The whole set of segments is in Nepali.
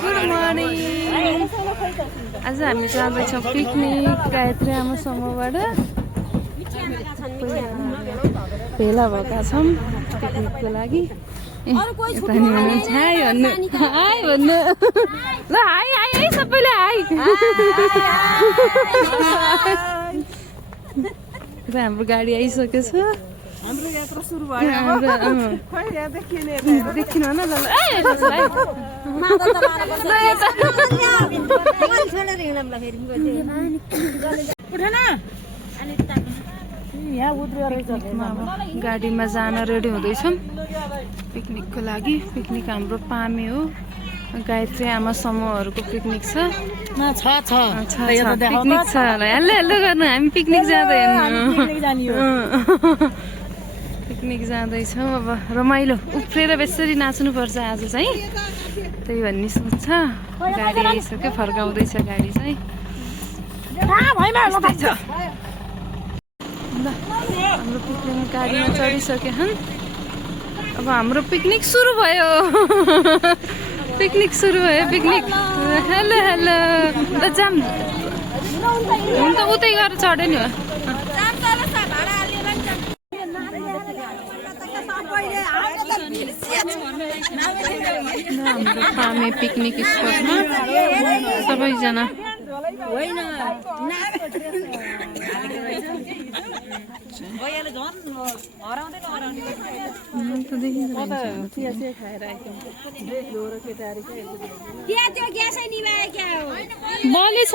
Good morning. आज हामी जाँदैछौँ पिकनिक गायत्री आमा समूहबाट भेला भएका छौँ पिकनिकको लागि। यता नि मान्छे हाई भन्नु हाई भन्नु ल हाई हाई है सबैले हाई। हाम्रो गाडी आइसकेको छ। हाम्रो यात्रा सुरु भयो। देखिन न ल गाडीमा जान रेडी हुँदैछौँ पिकनिकको लागि। पिकनिक हाम्रो पामे हो, गायत्री आमा समूहहरूको पिकनिक छ। पिकनिक छ हेलो हेलो गर्नु। हामी पिकनिक जाँदैन, पिकनिक जाँदैछौँ। अब रमाइलो उफ्रेर बेसरी नाच्नुपर्छ आज चाहिँ, त्यही भन्ने सोच छ। गाडी आइसक्यो, फर्काउँदैछ गाडी चाहिँ। हाम्रो पिकनिक गाडीमा चढिसक्यो हन्। अब हाम्रो पिकनिक सुरु भयो। पिकनिक सुरु भयो पिकनिक। हेलो हेलो ल जाम हुन त उतै गएर चढ्यो नि हो। हाम्रो पामे पिकनिक स्पटमा सबैजना बलि छ।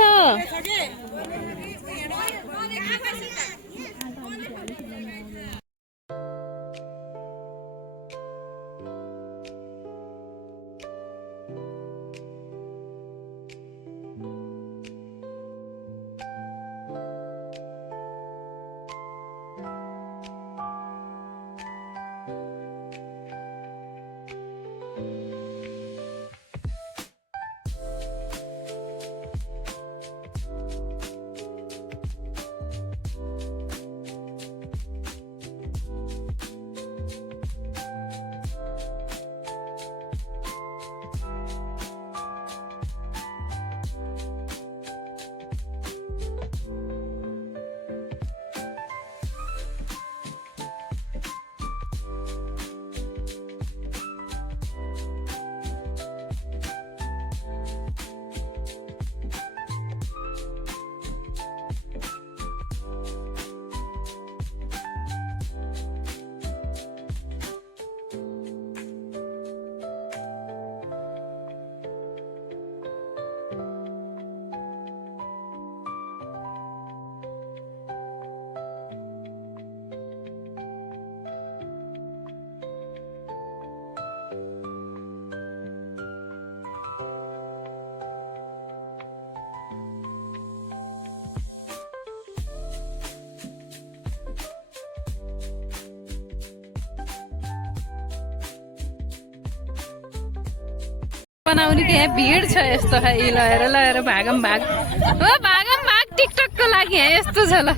बनाउने कि यहाँ भिड छ यस्तो है। लगाएर लगाएर भागम भाग हो, भागम भाग टिकटकको लागि यहाँ यस्तो छ ल।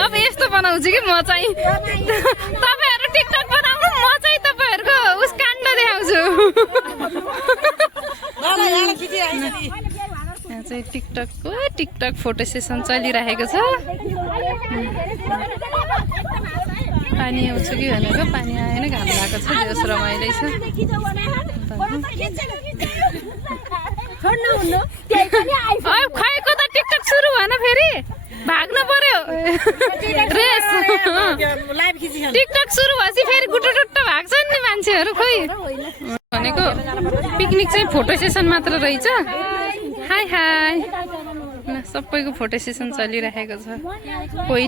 अब यस्तो बनाउँछु कि म चाहिँ, तपाईँहरू टिकटक बनाउनु, म चाहिँ तपाईँहरूको उस काण्ड देखाउँछु। यहाँ चाहिँ टिकटक फोटो सेसन चलिरहेको छ। पानी आउँछ कि भनेको पानी आएन, घाम लागेको छ। जस रमाइलो छ। खैको त टिकटक सुरु भएन, फेरि भाग्नु पर्यो रेस। टिकटक सुरु भएपछि फेरि गुटुटुट्ट भाग्छन् नि मान्छेहरू। खोइ भनेको पिकनिक चाहिँ फोटो सेसन मात्र रहेछ। हाई हाई सबैको फोटो सेसन चलिरहेको छ। कोही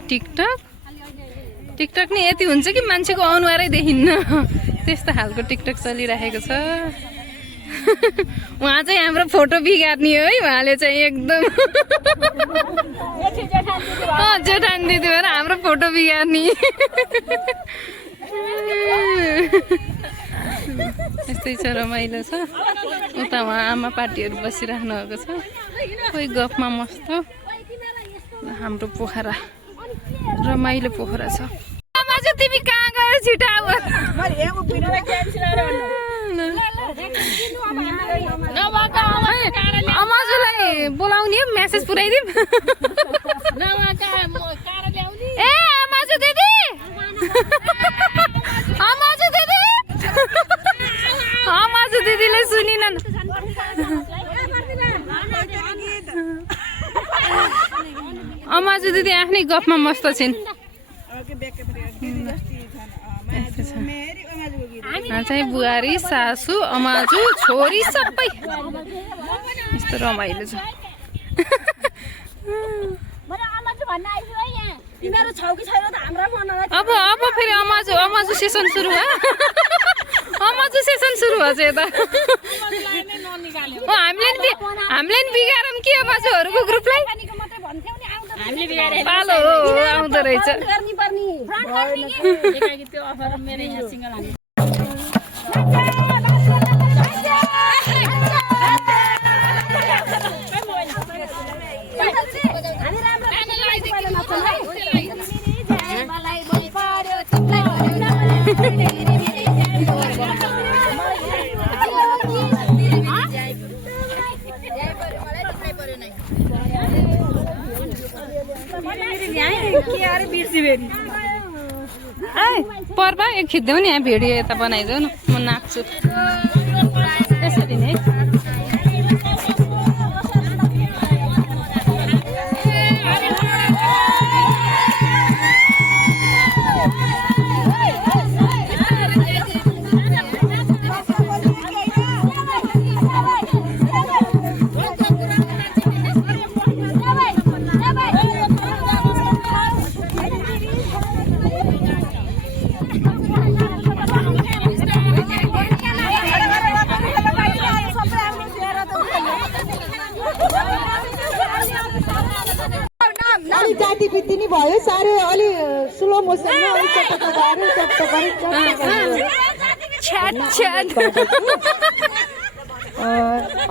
टिकटक नि यति हुन्छ कि मान्छेको अनुहारै देखिन्न, त्यस्तो खालको टिकटक चलिरहेको छ। उहाँ चाहिँ हाम्रो फोटो बिगार्ने हो है। उहाँले चाहिँ एकदम जेठानी दिदी भएर हाम्रो फोटो बिगार्ने। यस्तै छ, रमाइलो छ। उता उहाँ आमा पार्टीहरू बसिराख्नु भएको छ। कोही गफमा मस्त। हाम्रो पोखरा रमाइलो पोखरा छ। तिमी कहाँ गयो छिटो अब? मेसेज पुऱ्याइदिउँ ए आमाजु दिदी आमाजु दिदी आमाजु दिदीले सुनिनन् अमाजु दिदी आफ्नै गफमा मस्त छिन् चाहिँ बुहारी सासू अमाजु छोरी सबै यस्तो रमाइलो छ अब फेरि अमाजु सेसन सुरु भयो अमाजु सेसन सुरु भएछ यता हामीले नि बिगारौँ कि अमाजुहरूको ग्रुपलाई पालो हो आउँदो रहेछ पर्वा एक खिच्देऊ नि यहाँ भिडियो यता बनाइदेऊ न म नाच्छु त्यसरी नै जाति बित्ति नि भयो साह्रै अलि स्लो मोसनमा अलि चटक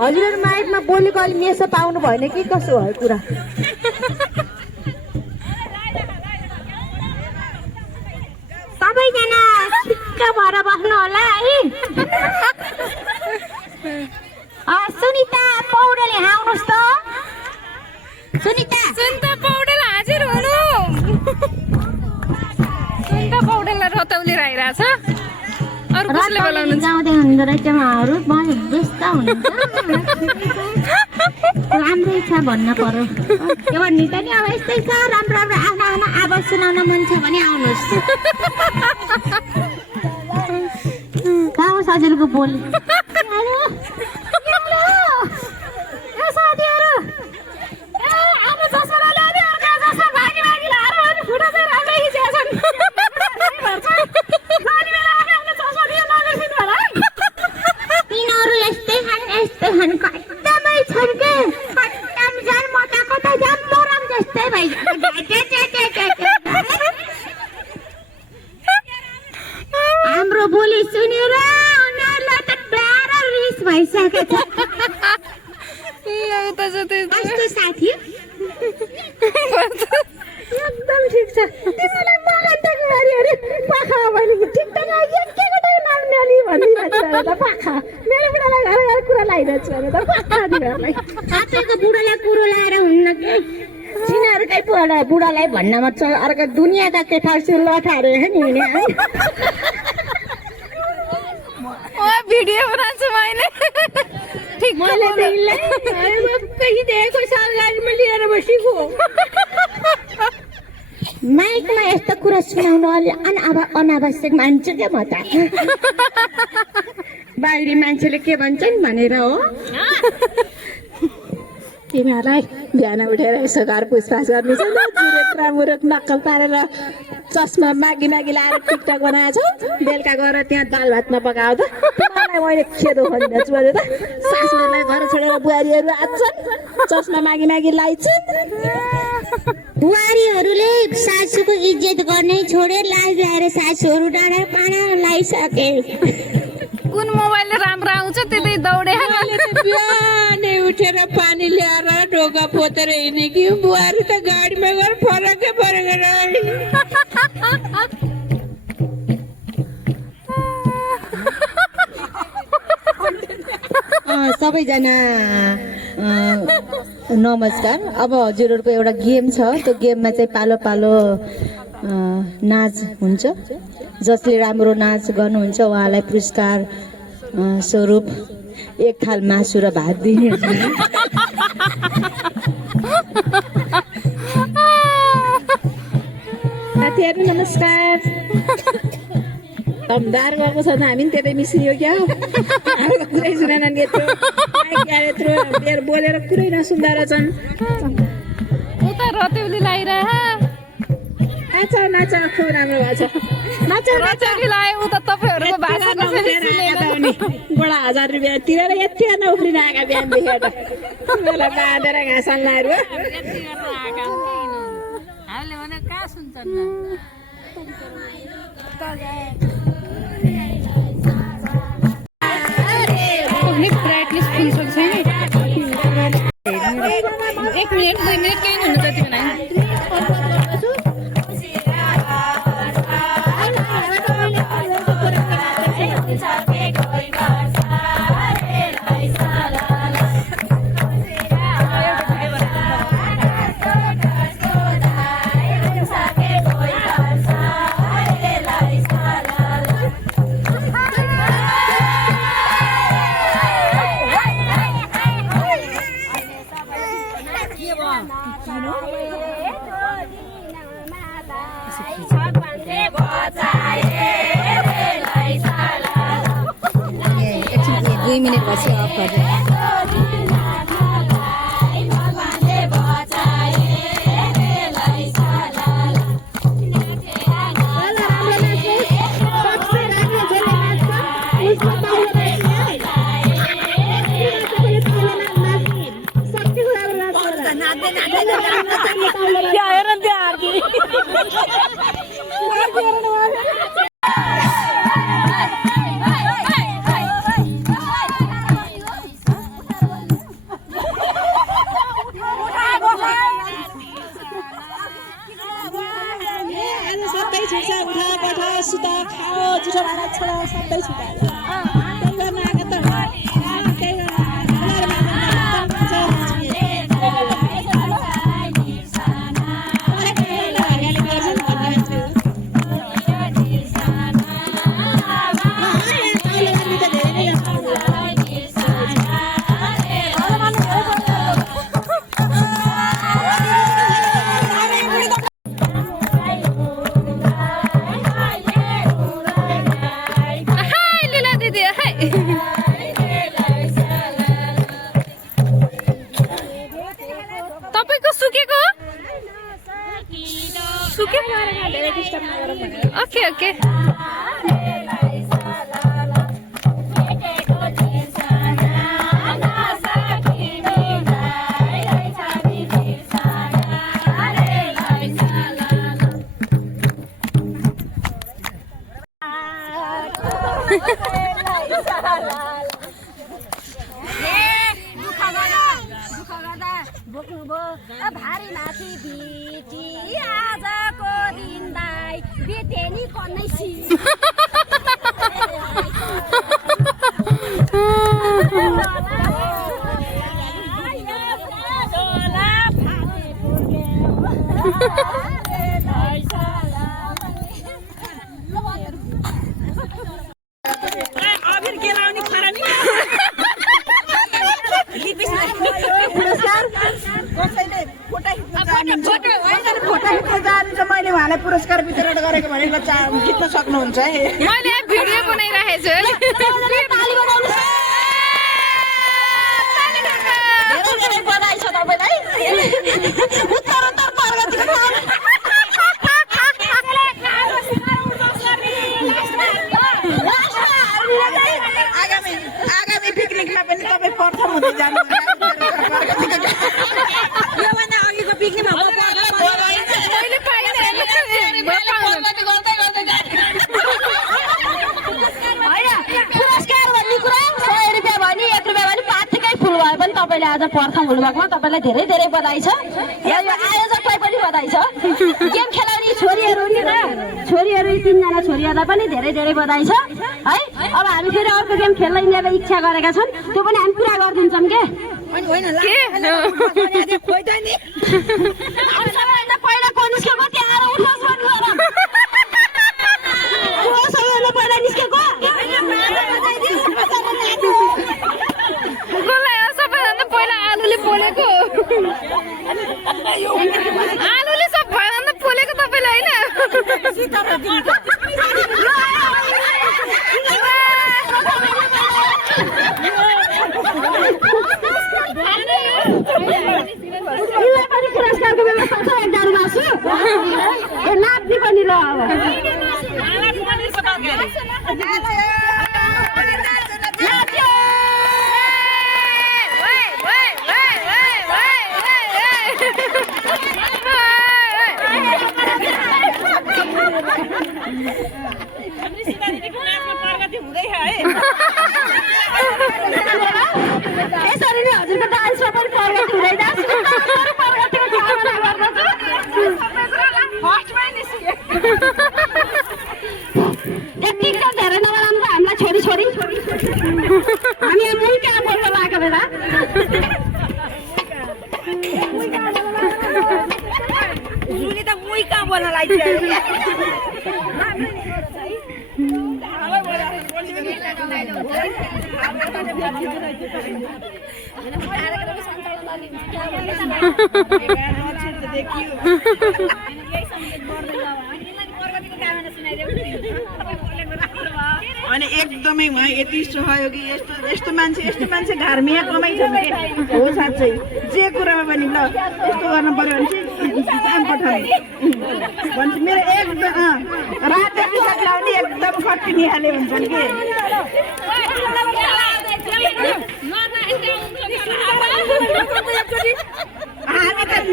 हजुर माइकमा बोलेको अलि मेसो पाउनु भएन कि कसो भयो कुरा सबैजना ठिक्क भएर बस्नु होला है सुनिता पौडेल आउनुहोस् त सुनिता पौडेल हाजिर हुनु सुनिता पौडेललाई रतौली राइरहेछ अरू कसले बोलाउनु गाउँदै हुँदो रहेछ उहाँहरू मलाई व्यस्त हुनुहुन्छ राम्रै छ भन्न पर्यो के भन्ने त नि अब यस्तै छ राम्रो राम्रो आफ्नो आफ्नो आवाज सुनाउन मन छ भने आउनुहोस् कहाँ सजिलोको बोली हाम्रो बोली सुनेर उनीहरूलाई त प्यारो रिस भइसकेको छ साथी एकदम ठिक छ तिमीलाई मलाई त अरे पाखा भनेको ठिक त एकैवटा नाम न्याली भनिरहेको छ त पाखा मेरो बुढालाई घर घर कुरा लगाइरहेको छ त पाखा तिमीहरूलाई साथैको बुढालाई कुरो लाएर हुन्न कि तिनीहरूकै बुढालाई भन्नमा छ अर्को दुनियाँका केटाहरू लठाहरू नि हुने भिडियो बनाउँछु मैले ठिक मैले कहीँ दिएको सरकारीमा लिएर बसेको माइकमा यस्तो कुरा सुनाउनु अलि अनावश्यक मान्छु क्या म त बाहिरी मान्छेले के भन्छन् भनेर हो तिमीहरूलाई बिहान उठेर यसो घर पुछपाछ गर्नु छ मुरुक नक्कल पारेर चस्मा मागी लाएर टिकटक बनाएको छौ बेलुका गएर त्यहाँ दाल भात नपकाऊ त तिमीलाई मैले खेदो खोजिदिन्छु भने त सासूलाई घर छोडेर बुहारीहरू आउँछन् चस्मा मागी लाइछन् बुहारीहरूले सासूको इज्जत गर्नै छोडे लाज ल्याएर सासूहरू डाँडा पाडा लाइसके कुन मोबाइलले राम्रो आउँछ त्यतै दौडे बिहानै उठेर पानी ल्याएर ढोका पोतेर हिँड्ने कि बुहारी त गाडीमा गएर फरकै परेको सबैजना नमस्कार। अब हजुरहरूको एउटा गेम छ, त्यो गेममा चाहिँ पालो पालो नाच हुन्छ। जसले राम्रो नाच गर्नुहुन्छ उहाँलाई पुरस्कार स्वरूप एक थाल मासु र भात दिने। साथीहरू नमस्कार। दमदार गएको छ त हामी त्यतै मिस्रियो क्या हाम्रो कुरै सुनेन नि यत्रो यत्रो बेर बोलेर कुरै नसुन्दा रहेछन्। उता रतेउली लाइरह नाच नाच खुब राम्रो भएको छ। नाच रतेउली लाए उता तपाईहरुको भाषा कसरी सुनेन बडा 1000 रुपैयाँ तिरेर यति गर्न उफ्रिन आएका बिहान देखेर मलाई बाँधेर घाँस लाएर हामीले भने कहाँ सुन्छन् ब्राइटनेस फुल सक्छ नि 1 मिनेट 2 मिनेट केही हुनु जति भने दुई मिनट पछि अफ गर्दै ओके भारी माथि बिटी आजको दिन दाइ बेतेनी कन्नै सी मैले उहाँलाई पुरस्कार वितरण गरेको भनेर जित्न सक्नुहुन्छ है। मैले भिडियो बनाइराखेको छु बधाई छ तपाईलाई। उत्तरोत्तर प्रगतिको आगामी पिकनिकमा पनि तपाईँ प्रथम हुँदै जानुहुन्छ। योभन्दा अघिको पिकनिकमा तपाईले आज प्रथम हुनुभएकोमा तपाईलाई धेरै धेरै बधाई छ। यो आयोजकलाई पनि बधाई छ। गेम खेलाउने छोरीहरू नि छोरीहरू 3 जना छोरीहरूलाई पनि धेरै धेरै बधाई छ है। अब हामी फेरि अर्को गेम खेल्न यिनीहरूले इच्छा गरेका छन्, त्यो पनि हामी पुरा गरिदिन्छौँ के। के सबैभन्दा पहिला को निस्केको त्यहाँ आएर उठोस् भन्नु हो र को सबैभन्दा पहिला निस्केको कसलाई हो सबैभन्दा पहिला आलुले पोलेको आलुले सबैभन्दा पोलेको तपाईँलाई होइन तिमीलाई पनि पुरस्कारको व्यवस्था छ एकजना मासु ए नाच्ने पनि ल यसरी नै हजुरको डान्समा पनि प्रगति हुँदै जान्छ प्रगतिको कामना गर्दछु फर्स्टमै निस्के यति त धेरै नराम्रो त हामीलाई छोरी छोरी हामी मुई कहाँ बोल्न लागेको बेला सुनि त मुई कहाँ बोल्न लागिरहेको अनि एकदमै उहाँ यति सहयोगी यस्तो मान्छे घरमिया कमाइ छ भने हो साँच्चै जे कुरामा पनि ल यस्तो गर्नु पर्यो भने चाहिँ काम पठाउने भन्छ मेरो एकदम रात लाउने एकदम खटिनिहाले हुन्छन् कि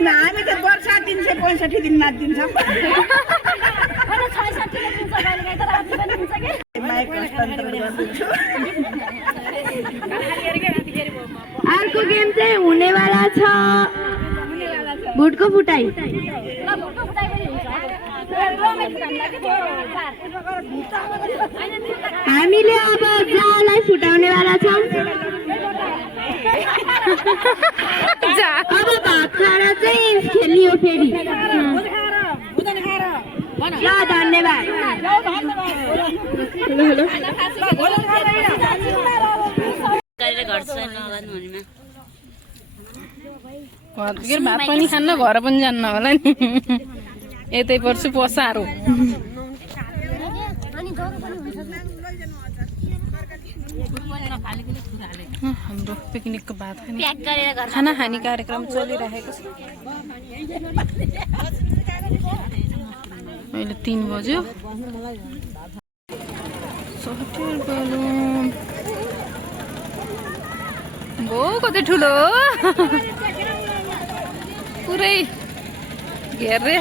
हामी त वर्ष 365 दिन नाचिदिन्छौँ अर्को गेम चाहिँ हुनेवाला छ भुटको फुटाइ हामीले अब जालाई फुटाउनेवाला छौँ अब भात खाएर चाहिँ खेलियो फेरि ल धन्यवाद भात पनि खान्न घर पनि जान्न होला नि यतै पर्छु पसारो हाम्रो पिकनिकको भात खाना खाने कार्यक्रम चलिरहेको छ अहिले 3 बज्यो सफ्टवेयर बेलुन भो कति ठुलो पुरै घेर्रे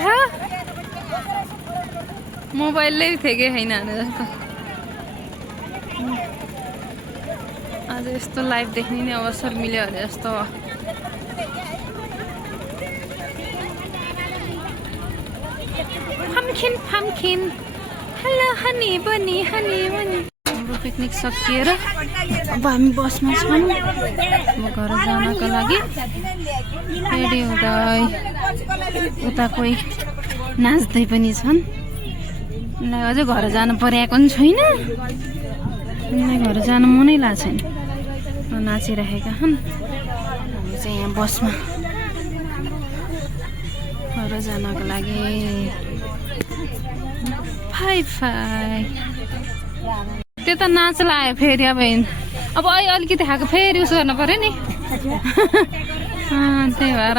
मोबाइलले थिएँ होइन जस्तो आज यस्तो लाइभ देख्ने नै अवसर मिल्यो अरे जस्तो फामखिन हेलो हनी बनी हाम्रो पिकनिक सकिएर अब हामी बसमा छौँ म घर जानको लागि रेडी हुँदै उता कोही नाच्दै पनि छन् उनीलाई अझै घर जानु परेको पनि छैन उनीलाई घर जानु मनै लाग्छ छैन नाचिरहेका छन् हामी चाहिँ यहाँ बसमा घर जानको लागि फाइ त्यो त नाच लाग्यो फेरि अब अलिकति खाएको फेरि उस गर्नु पर्यो नि त्यही भएर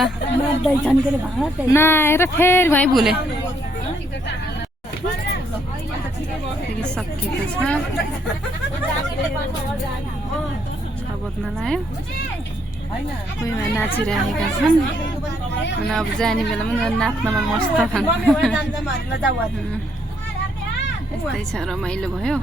नआएर फेरि भाइ भुले सकिएको छ बज्न लाग्यो कोही नाचिरहेका छन् अनि अब जाने बेलामा नाच्नमा मस्त खानु यस्तै छ रमाइलो भयो